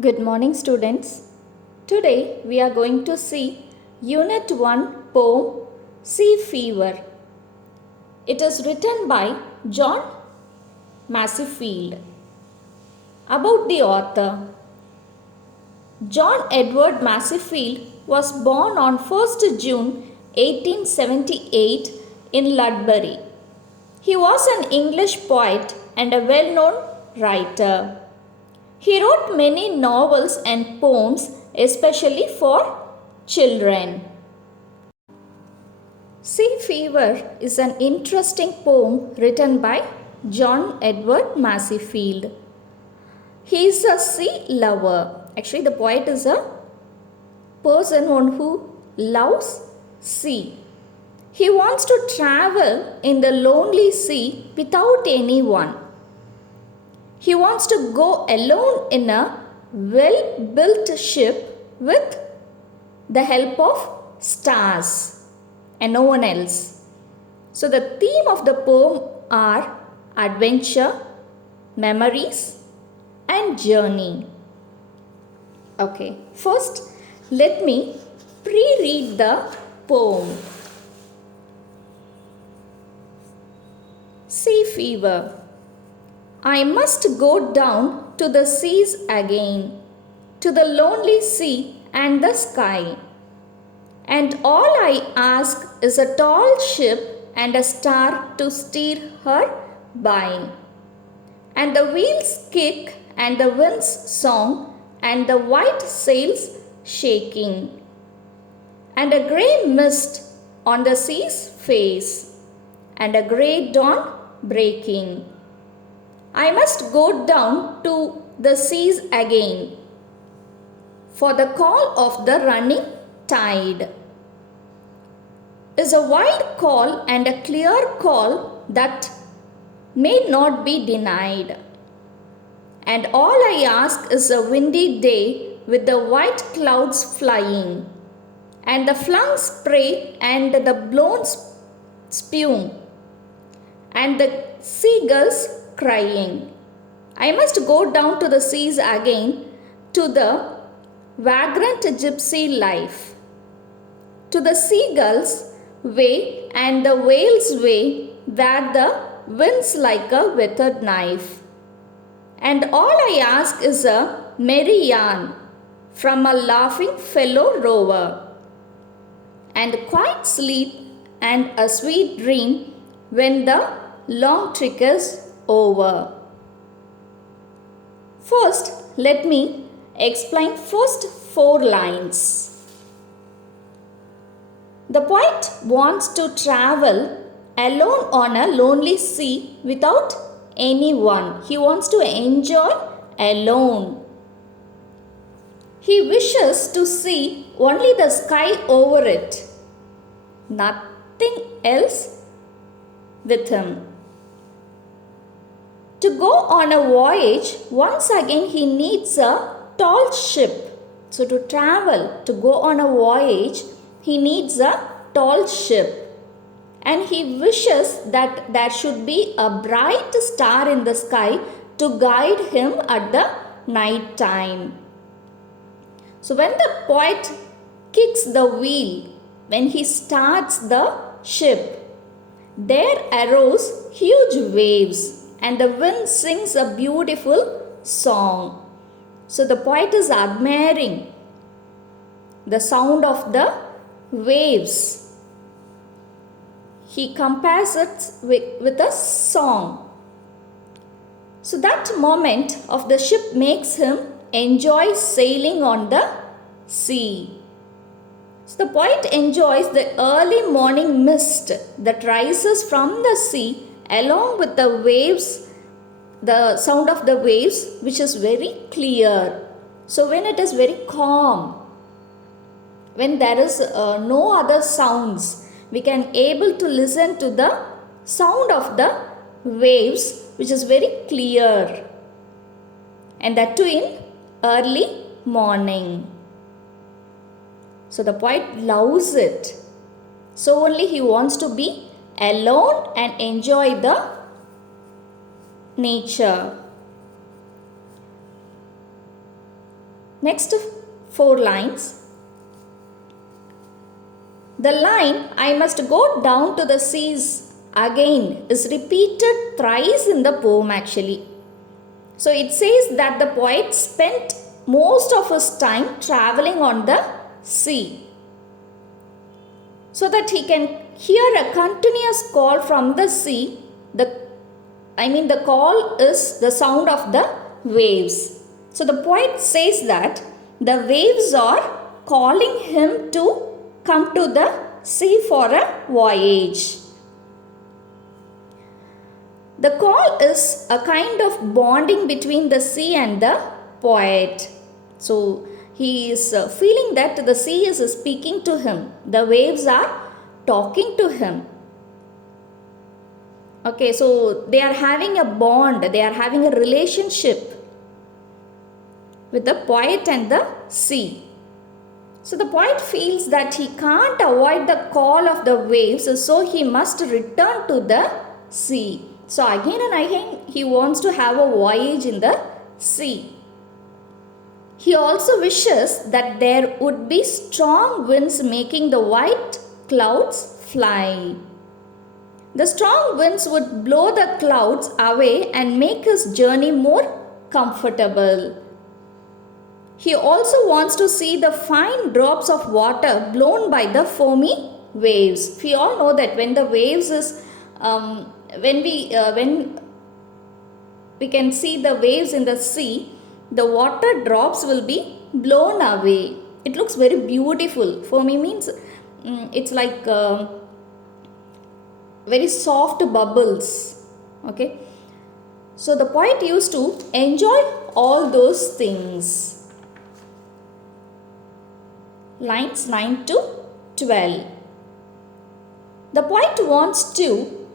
Good morning, students. Today we are going to see Unit 1 poem Sea Fever. It is written by John Masefield. About the author. John Edward Masefield was born on 1st June 1878 in Ludbury. He was an English poet and a well-known writer. He wrote many novels and poems, especially for children. Sea Fever is an interesting poem written by John Edward Masefield. He is a sea lover. Actually, the poet is a person who loves sea. He wants to travel in the lonely sea without anyone. He wants to go alone in a well-built ship with the help of stars and no one else. So the theme of the poem are adventure, memories and journey. Okay, first let me pre-read the poem. Sea Fever. I must go down to the seas again, to the lonely sea and the sky. And all I ask is a tall ship and a star to steer her by. And the wheels kick and the wind's song and the white sails shaking. And a grey mist on the sea's face and a grey dawn breaking. I must go down to the seas again for the call of the running tide is a wild call and a clear call that may not be denied. And all I ask is a windy day with the white clouds flying and the flung spray and the blown spume and the seagulls crying. I must go down to the seas again, to the vagrant gypsy life, to the seagulls' way and the whale's way, where the wind's like a withered knife. And all I ask is a merry yarn from a laughing fellow rover, and quiet sleep and a sweet dream when the long trick is over. First, let me explain first 4 lines. The poet wants to travel alone on a lonely sea without anyone. He wants to enjoy alone. He wishes to see only the sky over it, nothing else with him. To go on a voyage, once again he needs a tall ship. So to travel, to go on a voyage, he needs a tall ship. And he wishes that there should be a bright star in the sky to guide him at the night time. So when the poet kicks the wheel, when he starts the ship, there arose huge waves. And the wind sings a beautiful song. So the poet is admiring the sound of the waves. He compares it with a song. So that moment of the ship makes him enjoy sailing on the sea. So the poet enjoys the early morning mist that rises from the sea along with the waves, the sound of the waves, which is very clear. So when it is very calm, when there is no other sounds, we can able to listen to the sound of the waves, which is very clear, and that too in early morning. So the poet loves it. So only he wants to be alone and enjoy the nature. Next 4 lines. The line, I must go down to the seas again, is repeated thrice in the poem actually. So it says that the poet spent most of his time traveling on the sea, so that he can hear a continuous call from the sea. The call is the sound of the waves. So the poet says that the waves are calling him to come to the sea for a voyage. The call is a kind of bonding between the sea and the poet. So he is feeling that the sea is speaking to him. The waves are talking to him. Okay, so they are having a bond, they are having a relationship with the poet and the sea. So the poet feels that he can't avoid the call of the waves, so he must return to the sea. So again and again he wants to have a voyage in the sea. He also wishes that there would be strong winds making the white clouds fly. The strong winds would blow the clouds away and make his journey more comfortable. He also wants to see the fine drops of water blown by the foamy waves. We all know that when the waves is, when we can see the waves in the sea, the water drops will be blown away. It looks very beautiful. Foamy means it's like very soft bubbles. Okay. So the poet used to enjoy all those things. Lines 9 to 12. The poet wants to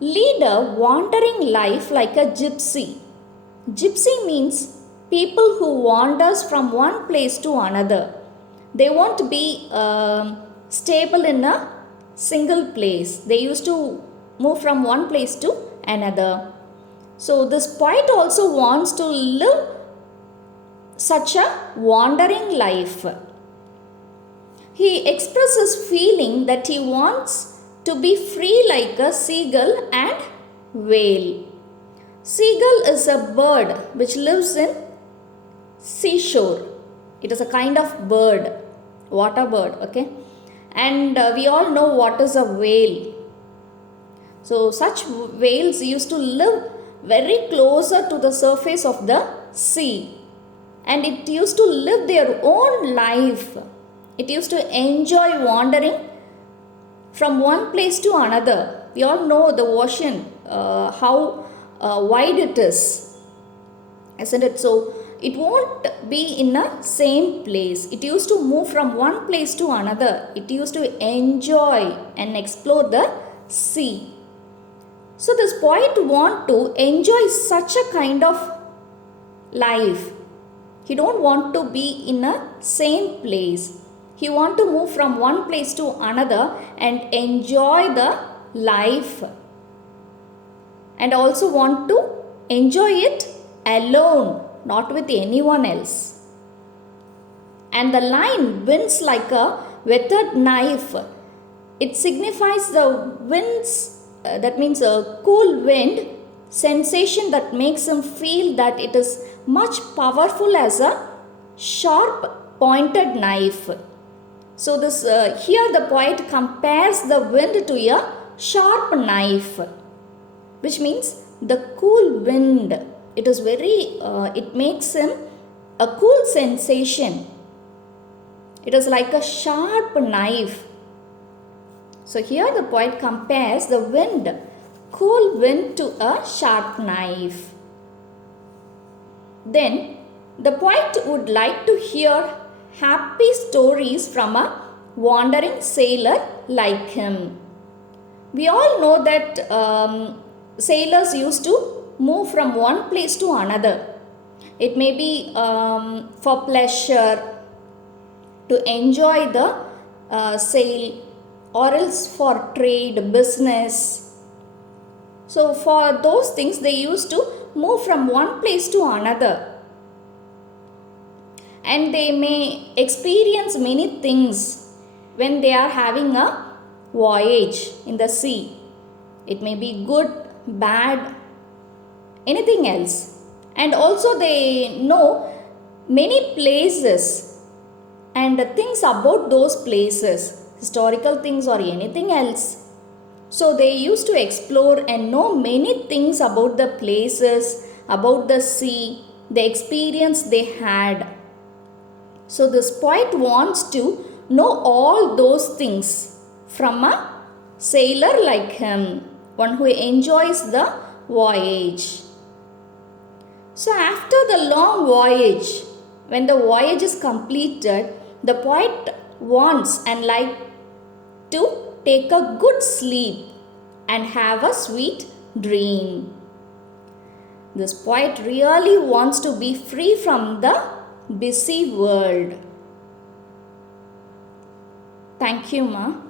lead a wandering life like a gypsy. Gypsy means people who wanders from one place to another. They won't be stable in a single place. They used to move from one place to another. So this poet also wants to live such a wandering life. He expresses feeling that he wants to be free like a seagull and whale. Seagull is a bird which lives in seashore. It is a kind of bird, water bird, okay? And we all know what is a whale. So such whales used to live very closer to the surface of the sea, and it used to live their own life. It used to enjoy wandering from one place to another. We all know the ocean, how wide it is, isn't it? So it won't be in a same place. It used to move from one place to another. It used to enjoy and explore the sea. So this poet want to enjoy such a kind of life. He don't want to be in a same place. He want to move from one place to another and enjoy the life, and also want to enjoy it alone, not with anyone else. And the line winds like a whetted knife. It signifies the winds, that means a cool wind sensation that makes him feel that it is much powerful as a sharp pointed knife. So this here the poet compares the wind to a sharp knife, which means the cool wind. It is very, it makes him a cool sensation. It is like a sharp knife. So here the poet compares the wind, cool wind, to a sharp knife. Then the poet would like to hear happy stories from a wandering sailor like him. We all know that sailors used to move from one place to another. It may be for pleasure, to enjoy the sail, or else for trade, business. So for those things they used to move from one place to another. and they may experience many things when they are having a voyage in the sea. It may be good, bad, anything else. And also they know many places and things about those places, historical things or anything else. So they used to explore and know many things about the places, about the sea, the experience they had. So this poet wants to know all those things from a sailor like him, one who enjoys the voyage. So after the long voyage, when the voyage is completed, the poet wants and like to take a good sleep and have a sweet dream. This poet really wants to be free from the busy world. Thank you, Ma.